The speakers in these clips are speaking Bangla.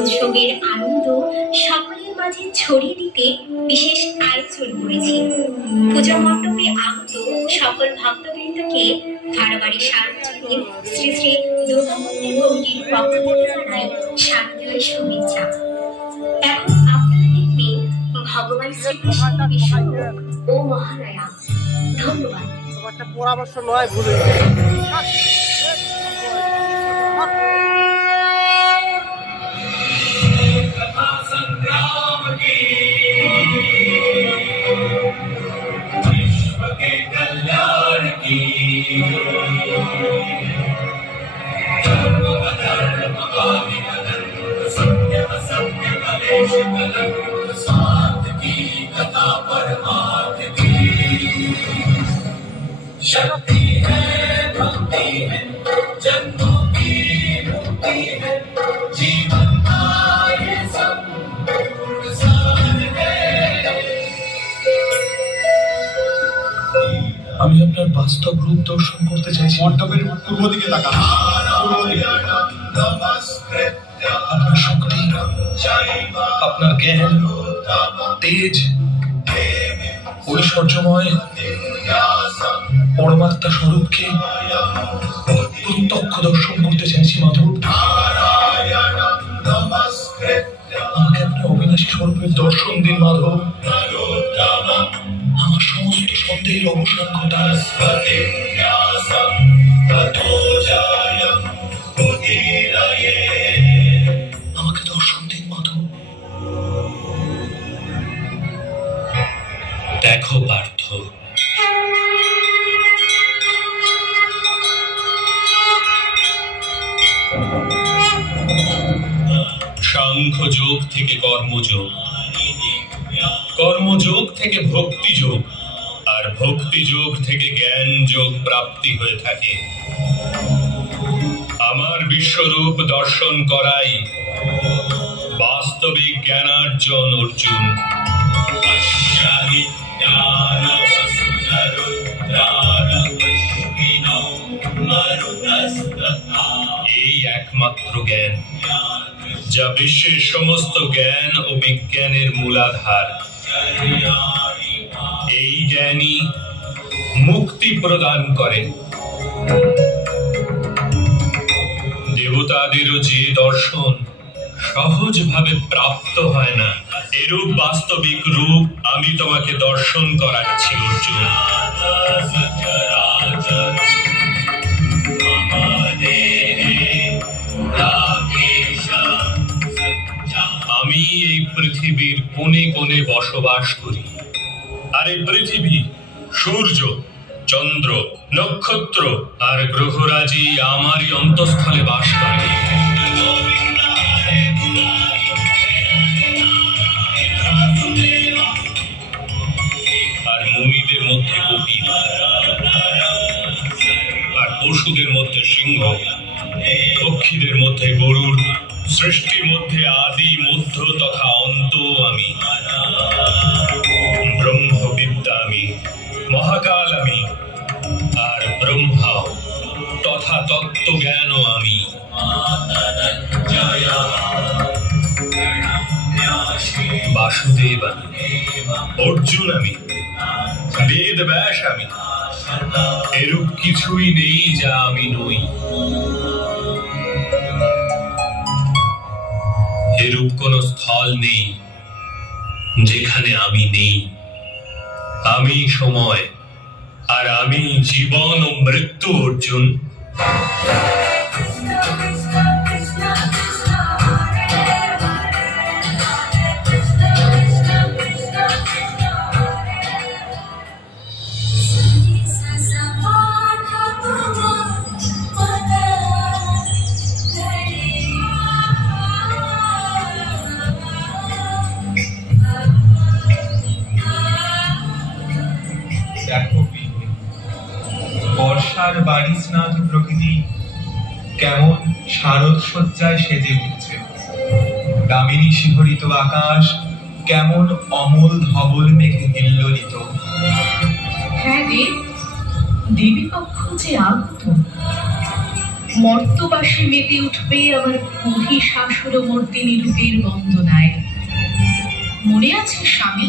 উৎসবের আনন্দ সকলের মাঝে ছড়িয়ে দিতে বিশেষ আয়োজন করেছি। পূজা মণ্ডপে আগত সকল ভক্তবৃন্দকে ভাড়াবাড়ি সার্বজনীন শ্রী শ্রী দুর্গা মন্দির কমিটির পক্ষ থেকে জানাই শারদীয় শুভেচ্ছা। এখন আপনারা দেখবেন ভগবান শ্রীকৃষ্ণ বিষ্ণু ও মহালয়া। ধন্যবাদ। পরামর্শ নয়, ভুলে संग्राम की विश्व के कल्याण की धर्म अधर्म आदि सत्य असत्य कलेश कलंक स्वार्थ की कथा परमार्थ की शक्ति है भक्ति है जन्मों की मुक्ति है जीवन का ये सब আমি আপনার বাস্তব রূপ দর্শন করতে চাইছি। মণ্ডপের পূর্ব দিকে তাকান। আপনার শক্তি, আপনার জ্ঞান, তেজ, ঐশ্বর্যময় পরমাত্মা স্বরূপকে প্রত্যক্ষ দর্শন করতে চাইছি মাধব। আমাকে আপনি অবিনাশী স্বরূপের দর্শন দিন মাধব। আমার সমস্ত সন্দেহের অবসান ঘটান। আমাকে দর্শন দিন মাধব। দেখো পার্থ, সাংখ্য যোগ থেকে কর্মযোগ, কর্মযোগ থেকে ভক্তি যোগ, আর ভক্তি যোগ থেকে জ্ঞান যোগ প্রাপ্তি হয়ে থাকে। আমার বিশ্বরূপ দর্শন করাই বাস্তবিক জ্ঞানার্জন অর্জুন। এই একমাত্র জ্ঞান যা বিশ্বের সমস্ত জ্ঞান ও বিজ্ঞানের মূলাধার। এই জ্ঞানই মুক্তি প্রদান করে। দেবতাদেরও যে দর্শন সহজভাবে প্রাপ্ত হয় না, এরূপ বাস্তবিক রূপ আমি তোমাকে দর্শন করাচ্ছি অর্জুন। আমি এই পৃথিবীর কোণে কোণে বসবাস করি, আর এই পৃথিবী সূর্য, চন্দ্র, নক্ষত্র আর গ্রহরাজি আমারই অন্তঃস্থলে বাস করে। আর মুনিদের মধ্যে কপিল, আর পশুদের মধ্যে সিংহ, পক্ষীদের মধ্যে গরুড়, সৃষ্টির মধ্যে আদি মধ্য তথা অন্ত আমি। ব্রহ্মবিদ্যা আমি, মহাকাল আমি, আর ব্রহ্মা তথা তত্ত্বজ্ঞানও আমি। বাসুদেব আমি, অর্জুন আমি, বেদ ব্যাস আমি। এরূপ কিছুই নেই যা আমি নই। এরূপ কোন স্থল নেই যেখানে আমি নেই। আমি সময়, আর আমি জীবন ও মৃত্যু অর্জুন। বর্ষার বাড়ি স্নাত প্রকৃতি কেমন শারদ সজ্জায় সেজে উঠছে। দামিনী শিহরিত আকাশ কেমন অমল ধবল মেঘে হিল্লোলিত। হ্যাঁ রে, দেবী পক্ষ যে আগত। মর্তবাসী মেতে উঠবে আমার মহিষাসুর মর্দিনী রূপের বন্দনায়। মনে আছে স্বামী,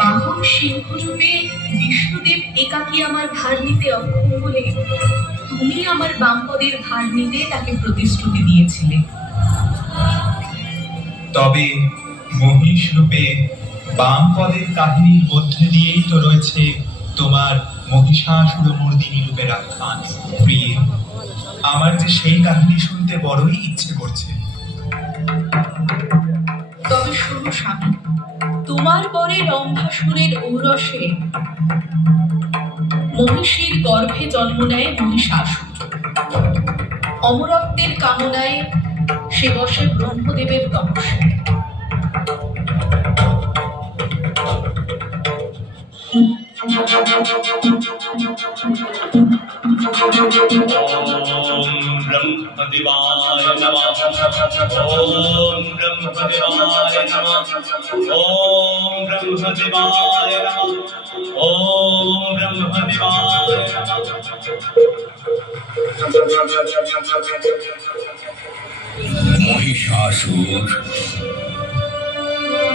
বাহন সিংহ রূপে বিষ্ণুদেব একাকী আমার ভার নিতে অক্ষম বলে তুমি আমার বামপদের ভার নিতে তাকে প্রতিশ্রুতি দিয়েছিলে। তবে মহিষ রূপে বামপদের কাহিনীর মধ্যে দিয়েই তো রয়েছে তোমার মহিষাসুর মর্দিনী রূপের আখ্যান। প্রিয়, আমার যে সেই কাহিনী শুনতে বড়ই ইচ্ছে করছে। তবে শোনো স্বামী, তোমার পরে রম্ভাসুরের ঔরসে মহিষীর গর্ভে জন্ম নেয় মহিষাসুর। অমরত্বের কামনায় সে বসে ব্রহ্মদেবের তপস্যায়। মহিষাসুর,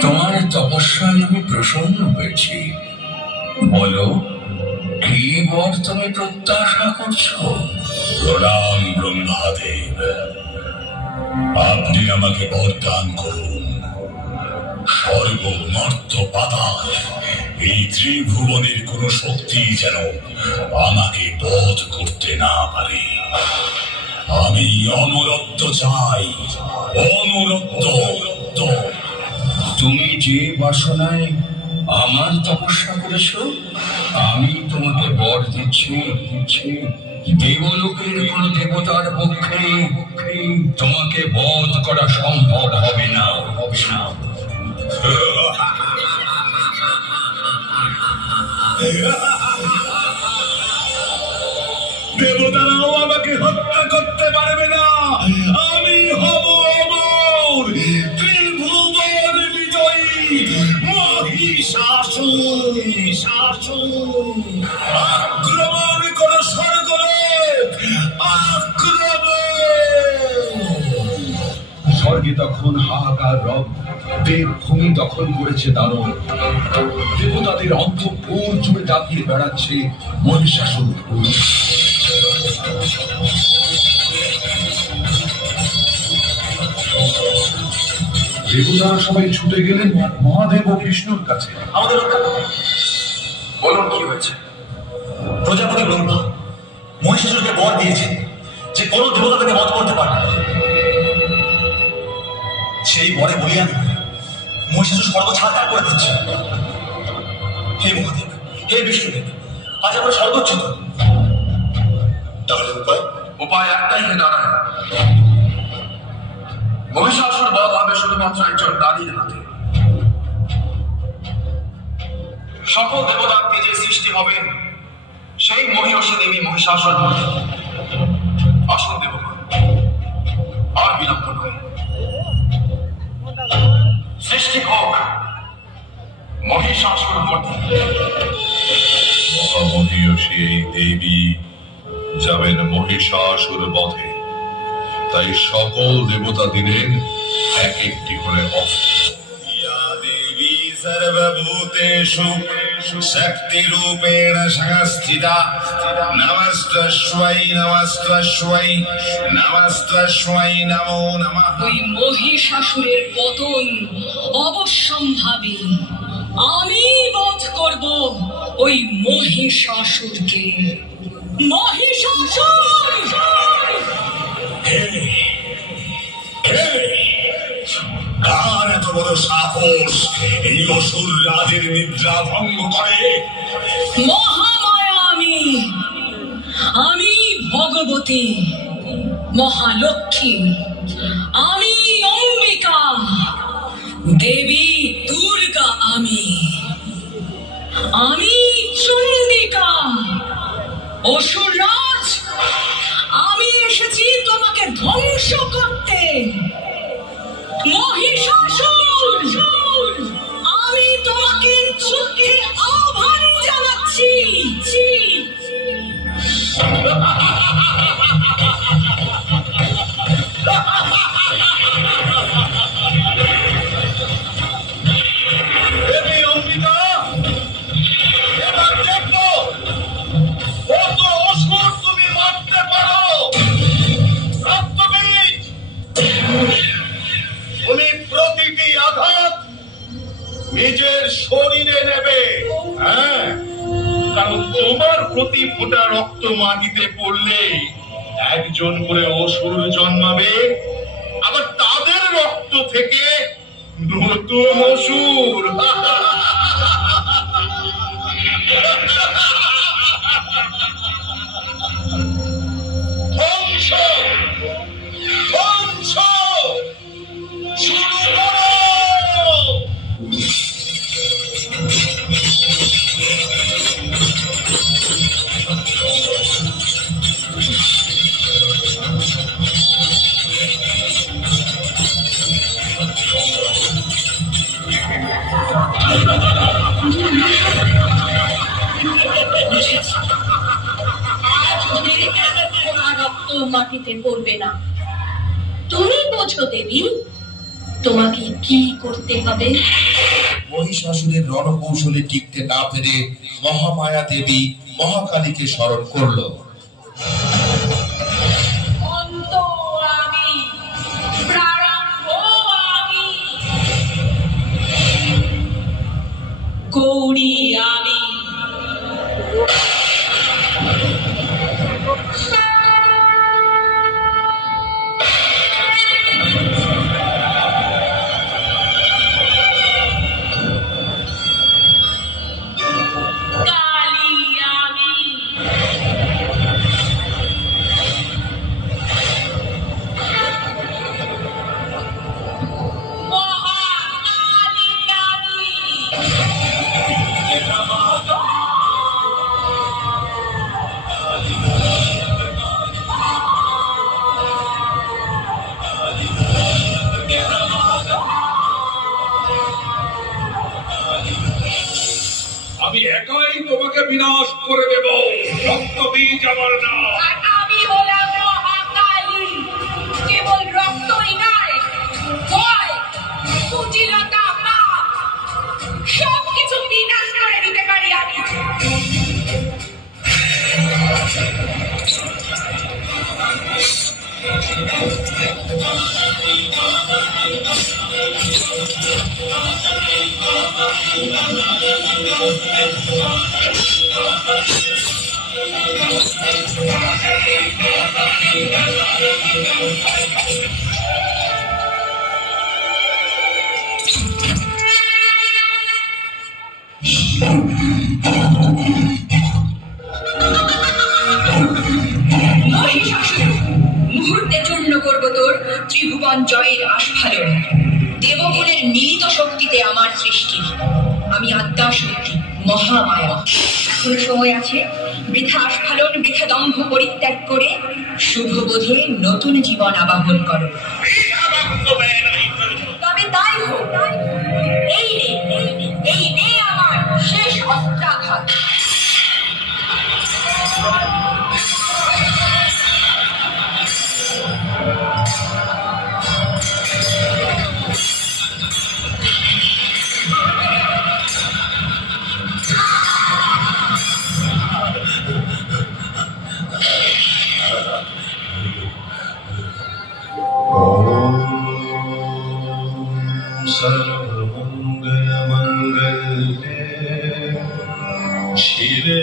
তোমার তপস্যায় আমি প্রসন্ন হয়েছি। বলো, কি বর তুমি প্রত্যাশা করছো? প্রণাম ব্রহ্মাদেব, আপনি আমাকে বরদান করুন। স্বর্গ, মর্ত্য, পাতাল এই ত্রিভুবনের কোন শক্তি যেন আমাকে বধ করতে না পারে। আমি অমরত্ব চাই, অমরত্ব। তুমি যে বাসনায় আমার তপস্যা করেছ, আমি তোমাকে বর দিচ্ছি। দেবলোকের কোন দেবতার পক্ষে তোমাকে বধ করা সম্ভব হবে না। দেবতারাও আমাকে হত্যা করতে পারবে না। আমি হব অমর, ত্রিভুবন বিজয়ী মহিষাসুর। আক্রমণ করো স্বর্গলোক, আক্রমণ। স্বর্গে তখন হাহাকার রব, দেবভূমি দখল করেছে দানব। দেবতাদের অন্তঃপুর জুড়ে দাপিয়ে বেড়াচ্ছে মহিষাসুর। দেবতারা সবাই ছুটে গেলেন মহাদেব ও বিষ্ণুর কাছে। আমাদের রক্ষা করুন। বলুন, কি হয়েছে? প্রজাপতি ব্রহ্মা মহিষাসুরকে বর দিয়েছে যে কোনো দেবতা তাকে বধ করতে পারবে না। সেই বরে বলিয়ান মহিষাসুর স্বর্গ ছাড়খাড় করে দিচ্ছে। হে মহাদেব, হে বিষ্ণুদেব, আজ আমরা স্বর্গচ্যুত। তাহলে উপায় একটাই, হে নারায়ণ। মহিষাসুর বধ হবে শুধুমাত্র একজন নারীর হাতে। সকল দেবতার যে সৃষ্টি হবে সেই মহিষী দেবী মহিষাসুর। আসুন দেবগণ, আর বিলম্ব নয়, সৃষ্টি হোক মহিষাসুর মর্দিনী। মহামহিষী এই দেবী যাবেন মহিষাসুর বধে, তাই সকল দেবতা দিলেন এক একটি করে অস্ত্র। দেবী সর্বভূতেষু শক্তিরূপেণ সংস্থিতা। নমস্তস্मै নমস্তস্मै নমস্তস্मै নমো নমঃ। ওই মহিষাসুরের পতন অবশ্যম্ভাবী। আমি বধ করব ওই মহিষাসুরকে। মহিষাসুর! কার এত বড় সাহস এই অসুর রাজের নিদ্রা ভঙ্গ করে? মহামায়া আমি ভগবতী, মহালক্ষ্মী, আমি অম্বিকা, দেবী দুর্গা, আমি চণ্ডিকা। অসুররাজ, আমি এসেছি তোমাকে ধ্বংস করতে। মহিষাসুর, আমি তোমাকে চোখে আহ্বান জানাচ্ছি। নিজের শরীরে নেবে। হ্যাঁ, কারণ তোমার প্রতি ফোঁটা রক্ত মাটিতে পড়লে একজন করে অসুর জন্মাবে, আবার তাদের রক্ত থেকে নতুন অসুর। ধ্বংস ধ্বংস শুরু করো। মাটিতে পড়বে না। তুমি বোঝো দেবী, তোমাকে কি করতে হবে। মহিষাসুরের রণকৌশলে টিকতে না পেরে মহামায়া দেবী মহাকালীকে স্মরণ করল। অন্ত আমি, প্রারম্ভ আমি, গৌরী আমি। আমি একাই তোমাকে বিনাশ করে দেব। রক্তবীজ আমার না। আমি হলাম মহাকালী। কেবল রক্তই নয়, ভয়, কুটিলতা, পাপ সবকিছু বিনাশ করে দিতে পারি আমি। মুহূর্তে চূর্ণ করব তোর ত্রিভুবন জয়ের আস্ফালন। দেবগুণের মিলিত শক্তিতে আমার সৃষ্টি। আমি আদ্যা শক্তি, মহামায়া। এখনো সময় আছে। বৃথা আস্ফালন, বৃথা দম্ভ পরিত্যাগ করে শুভবোধে নতুন জীবন আবাহন করো। তবে তাই হোক। এই নে আমার শেষ অস্ত্রাঘাত। सर्वमंगल मंगल्ये शिवे